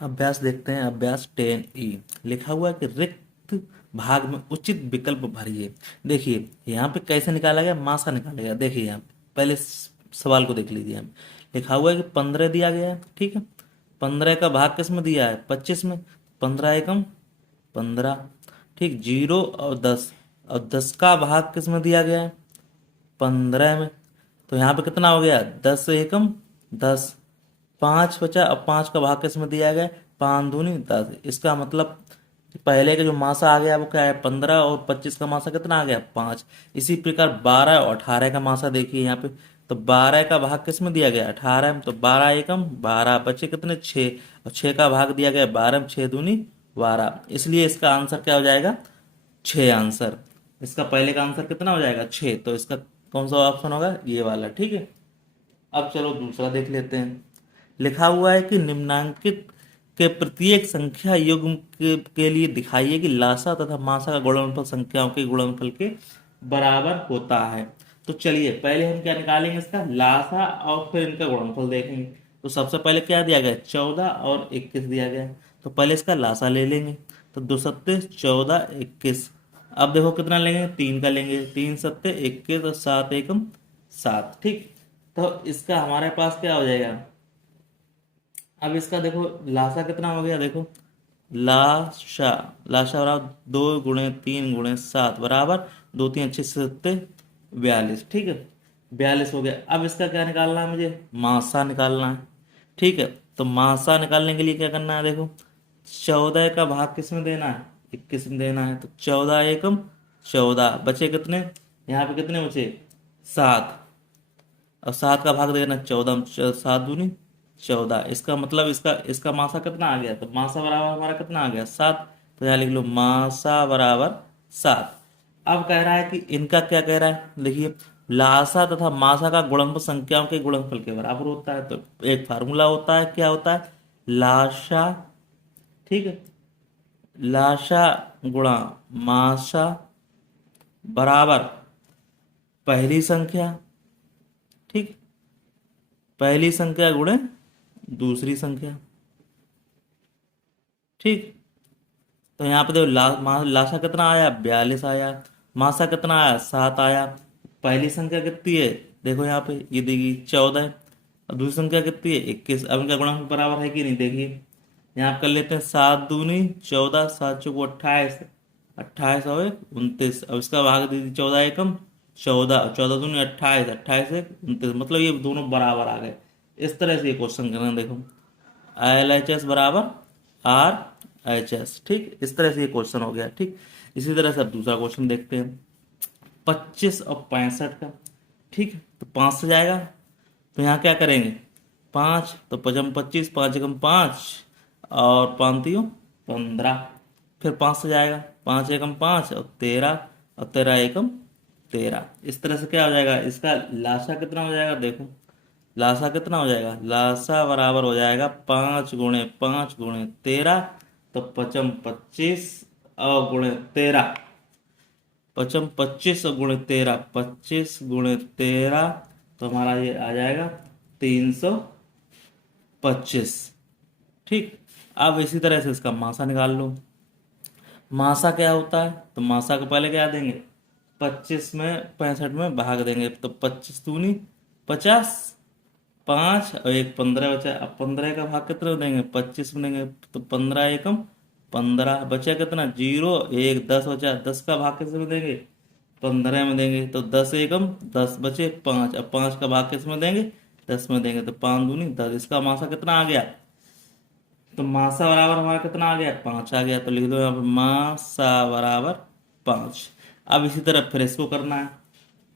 अभ्यास देखते हैं। अभ्यास 10E लिखा हुआ है कि रिक्त भाग में उचित विकल्प भरिए। देखिए यहाँ पे कैसे निकाला गया, मासा निकाला गया। देखिए यहाँ पे पहले सवाल को देख लीजिए। हम लिखा हुआ है कि 15 दिया गया है, ठीक है। 15 का भाग किस में दिया है, 25 में। 15 एकम 15, ठीक। 0 और 10, और 10 का भाग किस में दिया गया है, 15 में। तो यहाँ पे कितना हो गया, 10 एकम 10, 5 बचा। अब 5 का भाग किस में दिया गया, 5 दूनी 10। इसका मतलब पहले का जो मासा आ गया वो क्या है, 15, और 25 का मासा कितना आ गया, 5। इसी प्रकार 12 और 18 का मासा देखिए यहाँ पे। तो 12 का भाग किस में दिया गया, 18 में। तो 12 एकम 12, बचे कितने, 6। और 6 का भाग दिया गया 12 में, 6 दूनी 12। इसलिए इसका आंसर क्या हो जाएगा, 6 आंसर। इसका पहले का आंसर कितना हो जाएगा, 6। तो इसका कौन सा ऑप्शन होगा, ये वाला, ठीक है। अब चलो दूसरा देख लेते हैं। लिखा हुआ है कि निम्नांकित के प्रत्येक संख्या युग्म के लिए दिखाइए कि लासा तथा मासा का गुणनफल संख्याओं के गुणनफल के बराबर होता है। तो चलिए पहले हम क्या निकालेंगे, इसका लासा, और फिर इनका गुणनफल देखेंगे। तो सबसे पहले क्या दिया गया, 14 और 21 दिया गया है। तो पहले इसका लासा ले लेंगे। तो 2 सत्ते 14, 21। अब देखो कितना लेंगे, 3 का लेंगे। 3 सत्ते 21 और 7 एकम 7, ठीक। तो इसका हमारे पास क्या हो जाएगा, अब इसका देखो लासा कितना हो गया, देखो लाशा, लाशा बराबर 2 गुणे 3 गुणे 7 बराबर 2 3 अच्छे 42, ठीक है। 42 हो गया। अब इसका क्या निकालना है, मुझे मासा निकालना है, ठीक है। तो मासा निकालने के लिए क्या करना है, देखो 14 का भाग किस में देना है, 21 में देना है। तो 14 एकम 14, बचे कितने, यहाँ पे कितने बचे, 7। और 7 का भाग देना 14 में, 7 दूनी 14। इसका मतलब इसका इसका मासा कितना आ गया, तो मासा बराबर हमारा कितना आ गया, 7। तो यहाँ लिख लो मासा बराबर 7। अब कह रहा है कि इनका क्या कह रहा है, देखिए लासा तथा मासा का गुणनफल संख्याओं के गुणनफल के बराबर होता है। तो एक फार्मूला होता है, क्या होता है, लाशा, ठीक है, लाशा गुणा मासा बराबर पहली संख्या, ठीक, पहली संख्या गुणे दूसरी संख्या, ठीक। तो यहाँ पे देखो लाशा कितना आया, 42 आया। मासा कितना आया, 7 आया। पहली संख्या कितनी है, देखो यहाँ पे ये देगी 14 है। और दूसरी संख्या कितनी है, 21। अब इनका गुणनफल बराबर है कि नहीं, देखिए यहाँ पे कर लेते हैं। 7 दूनी 14, 7 चौको 28, 28 और 29। अब इसका भाग दे दी 14 एकम 14, 14 दूनी 28, 28 एक 29। मतलब ये दोनों बराबर आ गए। इस तरह से ये क्वेश्चन करना, देखो LHS बराबर RHS, ठीक। इस तरह से ये क्वेश्चन हो गया, ठीक। इसी तरह से अब दूसरा क्वेश्चन देखते हैं, 25 और 65 का, ठीक। तो 5 से जाएगा। तो यहाँ क्या करेंगे, 5, तो पचम 25, 5 एकम 5, और 5 तियो 15। फिर 5 से जाएगा, 5 एकम 5 और 13, और 13 एकम 13। इस तरह से क्या हो जाएगा, इसका लाशा कितना हो जाएगा, देखो लाशा कितना हो जाएगा, लाशा बराबर हो जाएगा 5 गुणे 5 गुणे 13। तो पचम 25 और गुणे 13, पचम 25 और गुणे 13, 25 गुणे 13। तो हमारा ये आ जाएगा 325, ठीक। अब इसी तरह से इसका मासा निकाल लो। मासा क्या होता है, तो मासा को पहले क्या देंगे, 25 में 65 में भाग देंगे। तो 25 दूनी 50, 5 और एक 15 बचा। अब 15 का भाग कितने में देंगे, 25 में देंगे। तो 15 एकम 15, बचा कितना, 0 1 10 बचा। 10 का भाग किस में देंगे, 15 में देंगे। तो 10 एकम 10, बचे 5। अब 5 का भाग किस में देंगे, 10 में देंगे। तो 5 दूनी 10। इसका मासा कितना आ गया, तो मासा बराबर हमारा कितना आ गया, 5 आ गया। तो लिख दो यहाँ पे मासा बराबर 5। अब इसी तरह फिर इसको करना है,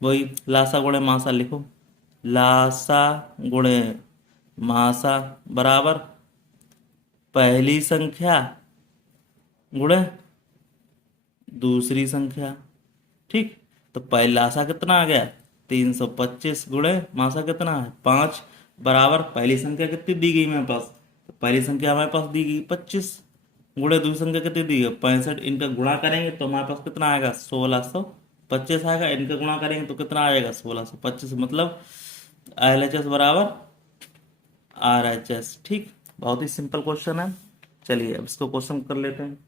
वही लासा गुणे मासा लिखो। लासा गुणे मासा बराबर पहली संख्या गुणे दूसरी संख्या, ठीक। तो पहला लासा कितना आ गया, 325 गुणे मासा कितना है 5, बराबर पहली संख्या कितनी दी गई मेरे पास, तो पहली संख्या हमारे पास दी गई 25, गुणे दूसरी संख्या कितनी दी गई 65। इनका गुणा करेंगे तो हमारे पास कितना आएगा, 1625 आएगा। इनका गुणा करेंगे तो कितना आएगा, 1625। मतलब LHS बराबर RHS, ठीक। बहुत ही सिंपल क्वेश्चन है। चलिए अब इसको क्वेश्चन कर लेते हैं।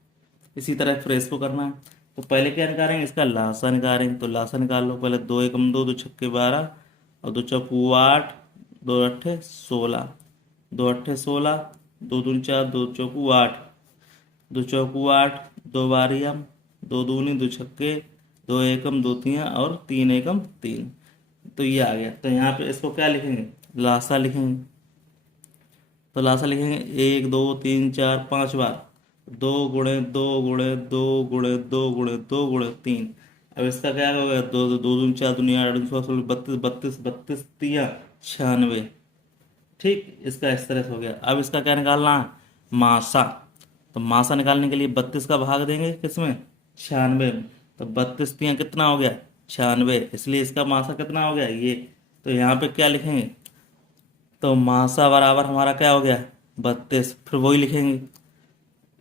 इसी तरह फिर इसको करना है। तो पहले क्या निकालेंगे, इसका लासा निकालेंगे। तो लासा निकाल लो पहले। दो एकम दो, दो छक्के 12 और दो चौकू 8, दो अट्ठे 16, दो अट्ठे 16, दो दूनी 4, दो चौकू 8, दो चौकू 8, दो बारियाँ, दो दूनी दो छक्के, दो एकम दो तियाँ और तीन एकम तीन। तो ये आ गया। तो यहाँ पे इसको क्या लिखेंगे, लासा लिखेंगे। तो लासा लिखेंगे 1 2 3 4 5 बार, 2 गुणे 2 गुणे 2 गुणे 2 गुणे 2 गुणे 3। अब इसका क्या होगा, दो दो दो दूनी 4 दूनी 8 8 16 16 32 32 32 तिया 96। ठीक, इसका इस तरह से हो गया। अब इसका क्या निकालना है, मासा। तो मासा निकालने के लिए 32 का भाग देंगे किसमें, 96 में। तो 32 तियाँ कितना हो गया, 96, इसलिए इसका मासा कितना हो गया ये। तो यहाँ पे क्या लिखेंगे, तो मासा बराबर हमारा क्या हो गया, 32। फिर वही लिखेंगे,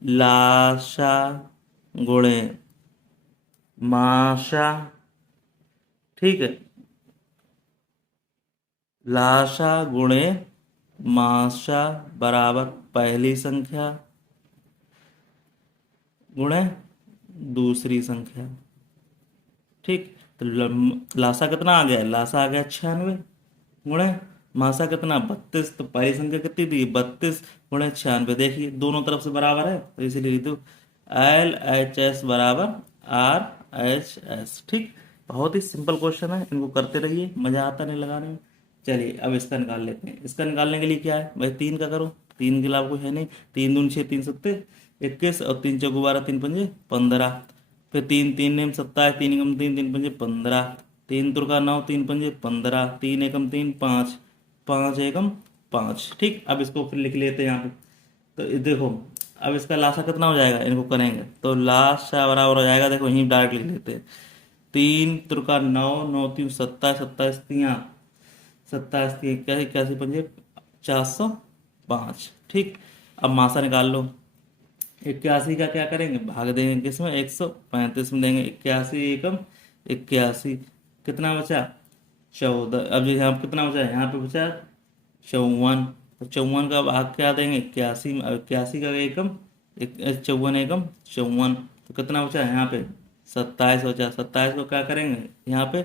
लाशा गुणे माशा। ठीक है, लाशा गुणे माशा बराबर पहली संख्या गुणे दूसरी संख्या। ठीक, तो लासा कितना आ गया, लासा आ गया 96 गुणे मासा कितना 32। तो पहली संख्या कितनी थी, 32 गुणे 96। देखिए दोनों तरफ से बराबर है, तो इसीलिए लिख दो LHS बराबर RHS। ठीक, बहुत ही सिंपल क्वेश्चन है, इनको करते रहिए, मजा आता नहीं लगाने में। चलिए अब इसका निकाल लेते हैं। इसका निकालने के लिए क्या है भाई, तीन का करो। तीन के अलावा कोई है नहीं। तीन दूनी 6, तीन सत्ते 21 और तीन चौको 12, तीन पंजे 15। फिर तीन तीन नेम 27, तीन एकम तीन, तीन पंजे 15, तीन तुरका 9, तीन पंजे 15, तीन एकम तीन 5, 5 एकम 5। ठीक, अब इसको फिर लिख लेते हैं यहाँ पे। तो ये देखो, अब इसका लासा कितना हो जाएगा, इनको करेंगे तो लासा बराबर हो जाएगा, देखो यहीं डायरेक्ट लिख लेते हैं। तीन तुरका 9, 9 तीन 27, 27 तियाँ 27 तीन इक्यासी, इक्यासी पंजे 405। ठीक, अब मासा निकाल लो। 81 का क्या करेंगे, भाग देंगे किसमें, 135 में देंगे। 81 एकम 81, कितना बचा 14। अब जो यहाँ कितना बचा, यहाँ पे बचा 54। तो 54 का भाग क्या देंगे, 81 में। 81 का एकम 54 एकम 54। तो कितना बचा यहाँ पे 27 बचा। 27 को क्या करेंगे, यहाँ पे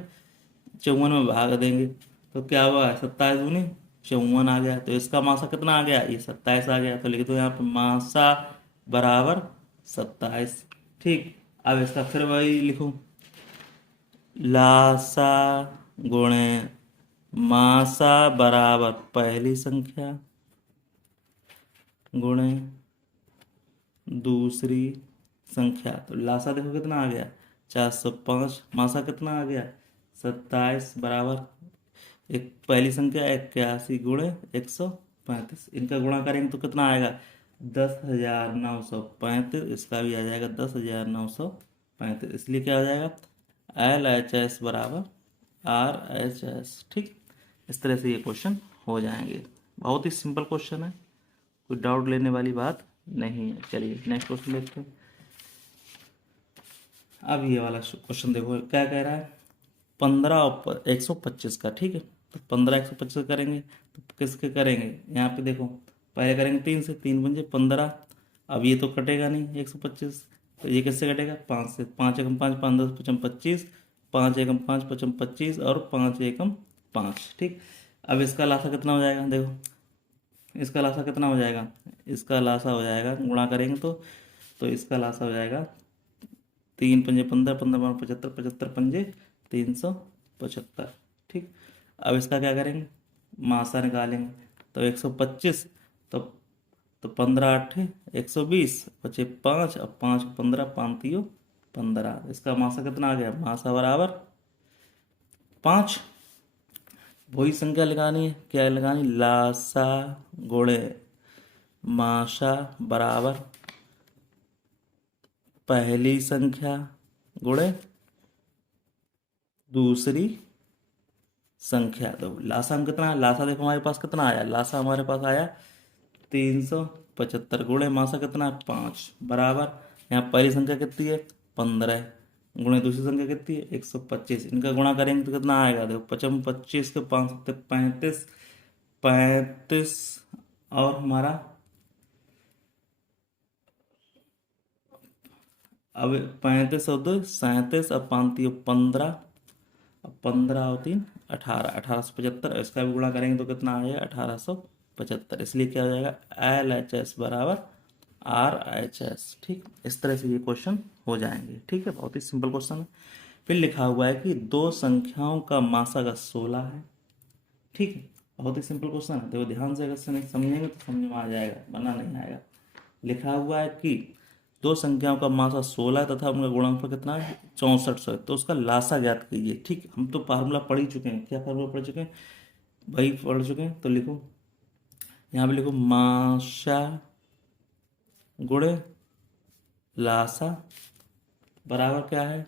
54 में भाग देंगे। तो क्या हुआ, 27 दूनी 54 आ गया। तो इसका मासा कितना आ गया, ये 27 आ गया। तो लिख दो यहाँ पे मासा बराबर 27। ठीक, अब इसका फिर वही लिखूं, लासा गुणे मासा बराबर पहली संख्या गुणे दूसरी संख्या। तो लासा देखो कितना आ गया 405, मासा कितना आ गया 27 बराबर एक पहली संख्या 81 गुणे 135। इनका गुणा करेंगे तो कितना आएगा 10,935। इसका भी आ जाएगा 10,935। इसलिए क्या हो जाएगा LHS बराबर RHS। ठीक, इस तरह से ये क्वेश्चन हो जाएंगे। बहुत ही सिंपल क्वेश्चन है, कोई डाउट लेने वाली बात नहीं है। चलिए नेक्स्ट क्वेश्चन देखते हैं। अब ये वाला क्वेश्चन देखो क्या कह रहा है, 15 और 125 का। ठीक है, तो 15 125 करेंगे तो किसके करेंगे, यहाँ पे देखो पहले करेंगे 3 से, 3 पंजे 15। अब ये तो कटेगा नहीं 125, तो ये किससे कटेगा 5 से। 5 एकम 5, 5 10 पचम 25, 5 एकम 5 पचम 25 और 5 एकम 5। ठीक, अब इसका लासा कितना हो जाएगा, देखो इसका लासा कितना हो जाएगा, इसका लासा हो जाएगा गुणा करेंगे तो इसका लासा हो जाएगा 3 पंजे 15, 15 बार 75, 75 पंजे 375। ठीक, अब इसका क्या करेंगे, मासा निकालेंगे। तो 125, तो 15 8 120 बचे 5 और 5 15, 5 3 15। इसका मासा कितना आ गया, मासा बराबर 5। वही संख्या लगानी है, क्या लगानी, लासा गुणे मासा बराबर पहली संख्या गुणे दूसरी संख्या। तो लासा हम कितना, लासा देखो हमारे पास कितना आया, लासा हमारे पास आया 375 गुणे मासा कितना है 5 बराबर, यहाँ पहली संख्या कितनी है 15 गुणे दूसरी संख्या कितनी है 125। इनका गुणा करेंगे तो कितना आएगा, देखो 55 25 के 5 35, 35 और हमारा अब 35 और 2 37, अब 5 3 15, अब 15 और 3 18, 1875, इसका भी गुणा करेंगे तो कितना आ जाएगा 1875। इसलिए क्या हो जाएगा LHS बराबर RHS। ठीक, इस तरह से ये क्वेश्चन हो जाएंगे। ठीक है, बहुत ही सिंपल क्वेश्चन है। फिर लिखा हुआ है कि दो संख्याओं का मास अगर 16 है। ठीक है, बहुत ही सिंपल क्वेश्चन है, देखो ध्यान से, अगर से नहीं समझेंगे तो समझ में आ जाएगा, वरना नहीं आएगा। लिखा हुआ है कि दो संख्याओं का मासा 16 तथा उनका गुणनफल कितना है 6400 है, तो उसका लासा ज्ञात कीजिए। ठीक, हम तो फार्मूला पढ़ ही चुके हैं, क्या फार्मूला पढ़ चुके हैं, वही पढ़ चुके हैं। तो लिखो, यहाँ पे लिखो माशा गुणे लासा बराबर क्या है,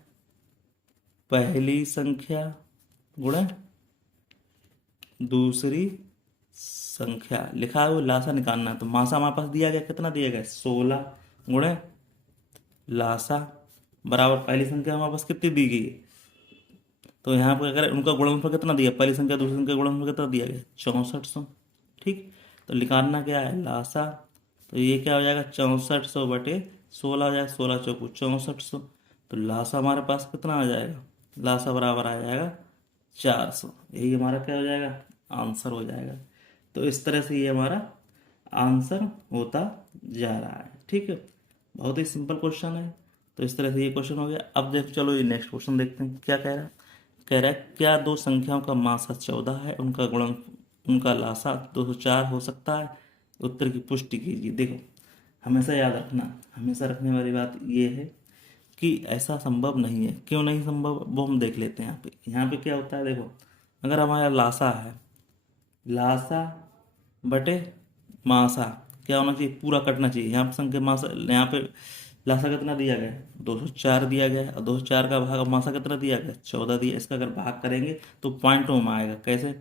पहली संख्या गुणे दूसरी संख्या। लिखा है वो लासा निकालना है, तो मासा हमारे पास दिया गया, कितना दिया गया 16 गुणे लासा बराबर पहली संख्या हमारे पास कितनी दी गई है, तो यहाँ पर अगर उनका गुणनफल कितना दिया, पहली संख्या दूसरी संख्या का गुणनफल कितना दिया गया 6400। ठीक, तो निकालना क्या है लासा, तो ये क्या हो जाएगा 6400 बटे 16 हो जाएगा, 16 चौकू 6400। तो लासा हमारे पास कितना आ जाएगा, लासा बराबर आ जाएगा 400। यही हमारा क्या हो जाएगा आंसर हो जाएगा। तो इस तरह से ये हमारा आंसर होता जा रहा है। ठीक है, बहुत ही सिंपल क्वेश्चन है। तो इस तरह से ये क्वेश्चन हो गया। अब देखो, चलो ये नेक्स्ट क्वेश्चन देखते हैं क्या कह रहा है। कह रहा है क्या दो संख्याओं का मासा 14 है, उनका लासा 204 हो सकता है। उत्तर की पुष्टि कीजिए। देखो, हमेशा याद रखना, हमेशा रखने वाली बात ये है कि ऐसा संभव नहीं है। क्यों नहीं संभव, वो हम देख लेते हैं। यहाँ पे क्या होता है, देखो अगर हमारा लासा है, लासा बटे मासा क्या होना चाहिए, पूरा कटना चाहिए। यहाँ पे संख्या मासा, यहाँ पे लासा कितना दिया गया है 204 दिया गया है, और 204 का भाग मासा कितना दिया गया 14 दिया। इसका अगर भाग करेंगे तो पॉइंटों में आएगा। कैसे,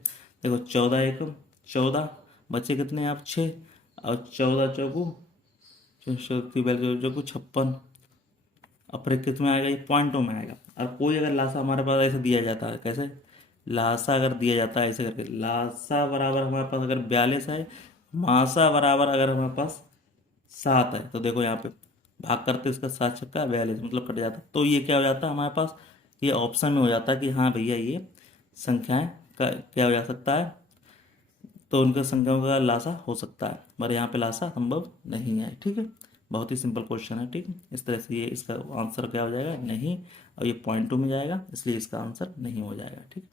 देखो 14 एकम 14, बच्चे कितने आप 6, और 14 चौकू की वैल्यू जो 56, अप्रैक्रित में आएगा, ये पॉइंटों में आएगा। और कोई अगर लासा हमारे पास ऐसे दिया जाता है, कैसे लासा अगर दिया जाता है ऐसे करके, लासा बराबर हमारे पास अगर 42 है, मासा बराबर अगर हमारे पास 7 है, तो देखो यहाँ पे भाग करते इसका 7 छक्का 42, मतलब कट जाता है। तो ये क्या हो जाता है हमारे पास, ये ऑप्शन में हो जाता है कि हाँ भैया ये संख्याएं का क्या हो जा सकता है, तो उनका संख्याओं का लासा हो सकता है, पर यहाँ पे लासा संभव नहीं है। ठीक है, बहुत ही सिंपल क्वेश्चन है। ठीक है, इस तरह से ये इसका आंसर क्या हो जाएगा नहीं, और ये पॉइंट टू में जाएगा, इसलिए इसका आंसर नहीं हो जाएगा। ठीक,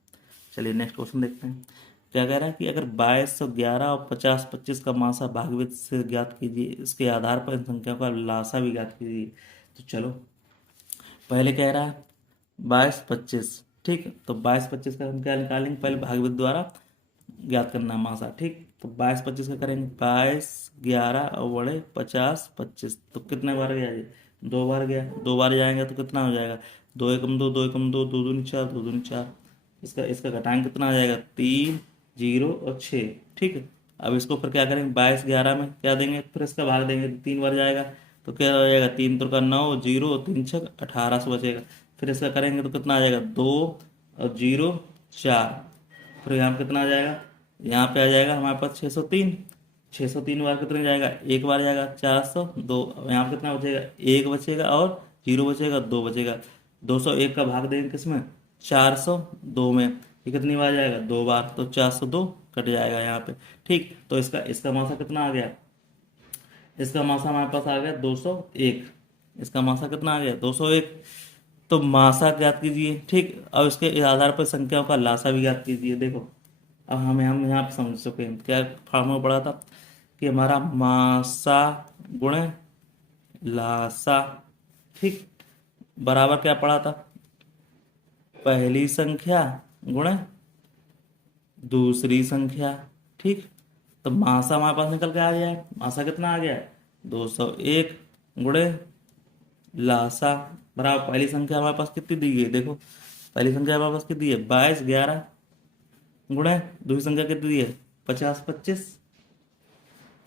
चलिए नेक्स्ट क्वेश्चन देखते हैं। क्या कह रहा है कि अगर 2211 और 50 25 का मासा भागवत से ज्ञात कीजिए, इसके आधार पर इन संख्याओं का लासा भी ज्ञात कीजिए। तो चलो, पहले कह रहा है 22 25। ठीक है, तो 22 25 का हम क्या निकालेंगे, पहले भागवत द्वारा ज्ञात करना मासा। ठीक, तो 22 25 का करेंगे, 22 11 और बड़े 50 25, तो कितने बार गया जी 2 बार गया, 2 बार जाएंगे तो कितना हो जाएगा 2 एकम 2 2 एकम 2, 2 दूनी 4 2 दूनी 4। इसका इसका घटाएंगे कितना आ जाएगा 3 0 और 6। ठीक है, अब इसको फिर क्या करेंगे 22 11 में क्या देंगे, फिर इसका भाग देंगे तो 3 बार जाएगा, तो क्या हो जाएगा 3 3 का 9 0 और 3 6 18 से बचेगा। फिर इसका करेंगे तो कितना आ जाएगा 2 और 0 4, फिर यहाँ पे कितना आ जाएगा, यहाँ पे आ जाएगा हमारे पास 603। 603 बार कितने जाएगा, एक बार जाएगा 402, यहाँ पे कितना बचेगा, एक बचेगा और 0 बचेगा 2 बचेगा। 201 का भाग देंगे किसमें 402 में, ये कितनी बार जाएगा 2 बार, तो 402 कट जाएगा यहाँ पे। ठीक, तो इसका इसका मासा कितना आ गया, इसका मासा हमारे पास आ गया 201। इसका मासा कितना आ गया 201। तो मासा ज्ञात कीजिए। ठीक, और इसके आधार पर संख्याओं का लासा भी ज्ञात कीजिए। देखो, अब हम यहाँ पे समझ चुके हैं क्या फॉर्मूला पढ़ा था कि हमारा मासा गुणे लासा। ठीक, बराबर क्या पढ़ा था, पहली संख्या गुणे दूसरी संख्या। ठीक, तो मासा हमारे पास निकल के आ गया है, मासा कितना आ गया है 201 गुणे लासा बराबर पहली संख्या हमारे पास कितनी दी गई है, देखो पहली संख्या हमारे पास कितनी है 22 11 गुणे दूसरी संख्या कितनी दी है 50 25।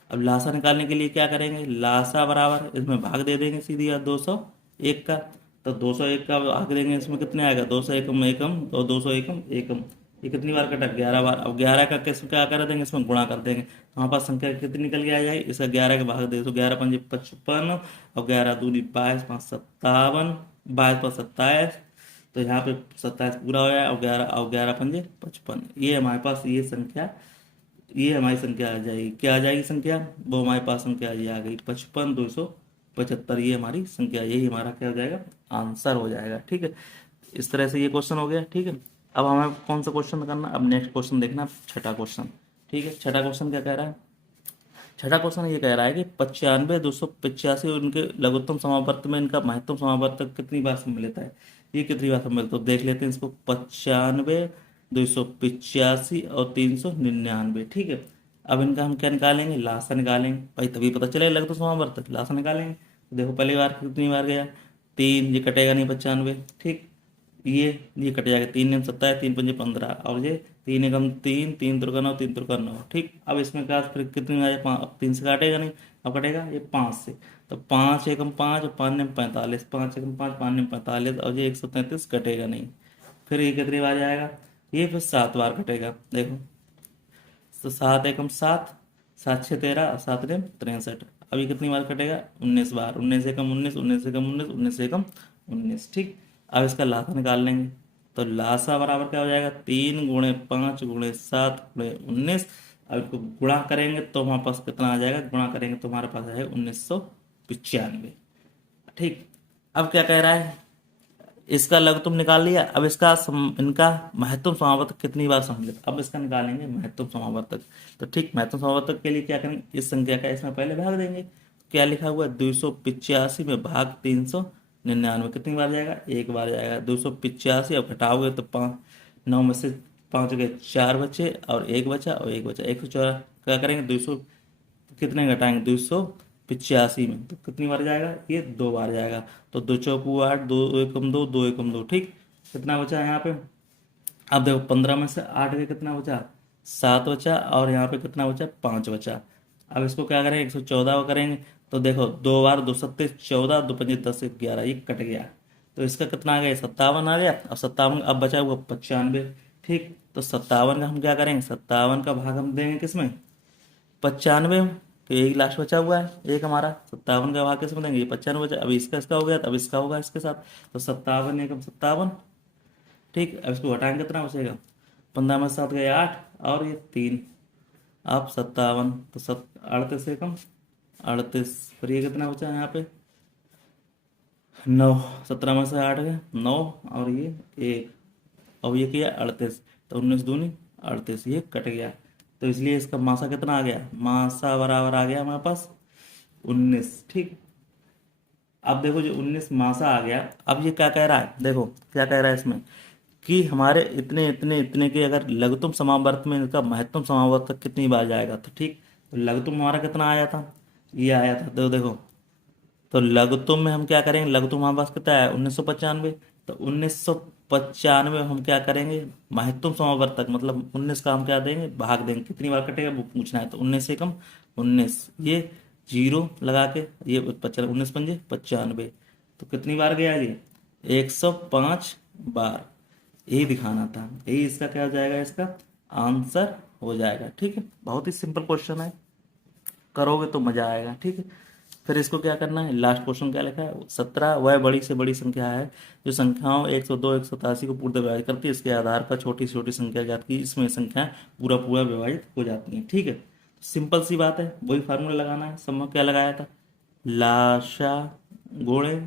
अब लासा निकालने के लिए क्या करेंगे, लासा बराबर इसमें भाग दे देंगे सीधी, 201 का, तो 201 का भाग देंगे इसमें कितने आएगा 200 एकम एकम, तो 200 एकम एकम, ये कितनी बार कटा, 11 बार। अब 11 का कैसे क्या कर देंगे, इसमें गुणा कर देंगे तो हमारे पास संख्या कितनी निकल के आ जाएगी, इसका 11 के भाग दे तो 11×5 = 55, और 11×2 = 22, 5×7 = 22, 5×27, तो यहाँ पे 27 पूरा हो जाएगा, और 11×5 = 55। ये हमारे पास ये हमारी संख्या आ जाएगी, क्या आ जाएगी संख्या, वो हमारे पास संख्या आ गई 55,275। ये हमारी संख्या, यही हमारा क्या हो जाएगा, आंसर हो जाएगा। ठीक है, इस तरह से ये क्वेश्चन हो गया। ठीक है, अब हमें कौन सा क्वेश्चन करना, अब नेक्स्ट क्वेश्चन देखना, छठा क्वेश्चन। ठीक है, छठा क्वेश्चन क्या कह रहा है, छठा क्वेश्चन ये कह रहा है कि 95,285 उनके लघुत्तम समावर्त में इनका महत्तम समावर्तक कितनी बार सम्मिलित है, ये कितनी बार सम्मिलित, तो देख लेते हैं इसको। 95, 285 और 399। ठीक है, अब इनका हम क्या निकालेंगे, लासा निकालेंगे भाई, तभी पता चलेगा लघुत्तम समावर्तक, लासा निकालेंगे। तो देखो पहली बार कितनी बार गया, 3, ये कटेगा नहीं 95। ठीक, ये कट जाएगा, 3×9 = 27, 3×5 = 15, और ये 3×1 = 3, 3×3 = 9, 3×3 = 9। ठीक, अब इसमें क्या फिर कितनी आ जाए, 5, अब 3 से काटेगा नहीं, अब कटेगा ये 5 से, तो 5×1 = 5 और 5×9 = 45, 5×1 = 5, 5×9 = 45, और ये 133 कटेगा नहीं। फिर ये कितनी बार जाएगा, ये फिर 7 बार कटेगा। देखो, तो 7×1 = 7, 7×6 = 13, और 7×3 = 63। अब ये कितनी बार कटेगा, 19 बार, 19×1 = 19, 19×1 = 19, 19×1 = 19। ठीक, अब इसका लासा निकाल लेंगे, तो लासा बराबर क्या हो जाएगा, 3×5×7×19। अब इसको गुणा करेंगे तो हमारे पास कितना आ जाएगा, गुणा करेंगे तो हमारे पास आएगा 1995। ठीक, अब क्या कह रहा है, इसका लघुत्तम निकाल लिया, अब इनका महत्तम समावर्तक कितनी बार सम्मिलित, अब इसका निकालेंगे महत्तम समावर्तक। तो ठीक, महत्तम समावर्तक के लिए क्या करेंगे, इस संख्या का इसमें पहले भाग देंगे। क्या लिखा हुआ है, 285 में भाग 399, कितनी बार जाएगा, एक बार जाएगा। 285 अब घटाओगे तो 5, 9 में से 5 गए, 4 बचे और एक बचा, और एक बचा 114। क्या करेंगे, 200 कितने घटाएंगे, 285 में तो कितनी बार जाएगा, ये 2 बार जाएगा। तो 2×4 = 8, 2×1 = 2, 2×1 = 2। ठीक, कितना बचा यहाँ पे, अब देखो 15 में से 8 के कितना बचा, 7 बचा, और यहाँ पे कितना बचा, 5 बचा। अब इसको क्या करेंगे, 114 करेंगे, तो देखो 2 बार, 2×7 = 14, 2×5 = 10, 11, ये कट गया। तो इसका कितना आ गया, 57 आ गया, और 57 अब बचा हुआ 95। ठीक, तो 57 का हम क्या करेंगे, 57 का भाग हम देंगे किसमें, 95। तो एक लास्ट बचा हुआ है, एक हमारा 57 का भाग किस में देंगे, ये 95 बचा। अभी इसका हो गया, अब इसका होगा इसके साथ, तो 57×1 = 57। ठीक, अब इसको घटाएंगे कितना बचेगा, 15 में 7 गए 8, और ये 3, अब 57, तो 38×1 = 38, फिर ये कितना बचा यहाँ पे, 9, 17 में से 8 गए 9, और ये 1, अब ये किया 38, तो 19×2 = 38, ये कट गया। तो इसलिए इसका मासा कितना आ गया, मासा बराबर आ गया हमारे पास 19। ठीक, अब देखो जो 19 मासा आ गया, अब ये क्या कह रहा है, देखो क्या कह रहा है इसमें, कि हमारे इतने इतने इतने के अगर लघुत्तम समावर्त में इनका महत्तम समावर्तक कितनी बार जाएगा, तो ठीक, तो लघुत्तम हमारा कितना आया था, ये आया था। तो देखो, तो लघुत्तम में हम क्या करेंगे, लघुत्तम हमारे पास कितना है 1995, तो 1995 हम क्या करेंगे, महत्तम समावर्तक मतलब 19 का हम क्या देंगे, भाग देंगे, कितनी बार कटेगा वो पूछना है। तो 19×1 = 19, ये जीरो लगा के, ये 19×5 = 95, तो कितनी बार गया ये, 105 बार, यही दिखाना था, यही इसका क्या हो जाएगा, इसका आंसर हो जाएगा। ठीक है, बहुत ही सिंपल क्वेश्चन है, करोगे तो मजा आएगा। ठीक है, फिर इसको क्या करना है, लास्ट क्वेश्चन क्या लिखा है, 17 वह बड़ी से बड़ी संख्या है जो संख्याओं 102, 187 को पूर्ण विभाजित करती है, इसके आधार पर छोटी से छोटी संख्या ज्ञात की, इसमें संख्या पूरा पूरा विभाजित हो जाती है। ठीक है, सिंपल सी बात है, वही फार्मूला लगाना है, सब में क्या लगाया था, लाशा गुणे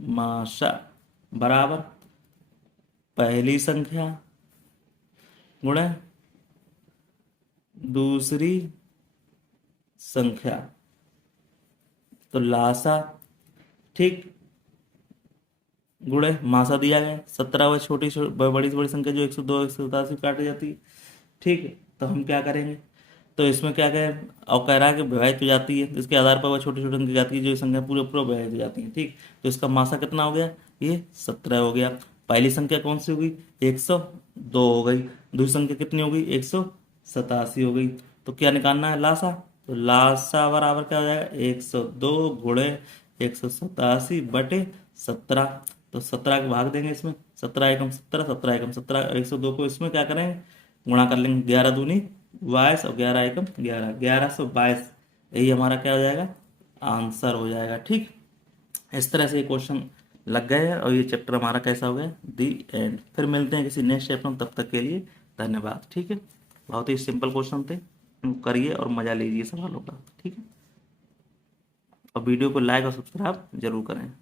माशा बराबर पहली संख्या गुणे दूसरी संख्या, तो लासा, ठीक, गुणे मासा दिया गया 17 व बड़ी से बड़ी संख्या जो 102, 187 काटी जाती है। ठीक है, तो हम क्या करेंगे, तो इसमें क्या करें, और कह रहा है कि विभाजित हो जाती है, इसके आधार पर वह छोटी छोटी संख्या जाती है जो संख्या पूरे पूरा विभाजित हो जाती है। ठीक, तो इसका मासा कितना हो गया, ये 17 हो गया। पहली संख्या कौन सी होगी, 102 हो गई, दूसरी संख्या कितनी होगी, 187 हो गई। तो क्या निकालना है, लासा, तो लासा बराबर क्या हो जाएगा, 102 गुणे 187 बटे 17, तो 17 के भाग देंगे इसमें, 17 एकम 17, 17 एकम 17, 102 को इसमें क्या करेंगे, गुणा कर लेंगे, 11 दूनी 22 और 11 एकम 11, 1122, यही हमारा क्या हो जाएगा, आंसर हो जाएगा। ठीक, इस तरह से ये क्वेश्चन लग गए हैं और ये चैप्टर हमारा कैसा हो गया, दी एंड। फिर मिलते हैं किसी नेक्स्ट चैप्टर में, तब तक के लिए धन्यवाद। ठीक है, बहुत ही सिंपल क्वेश्चन थे, इनको करिए और मजा लीजिए सवालों का। ठीक है, और वीडियो को लाइक और सब्सक्राइब जरूर करें।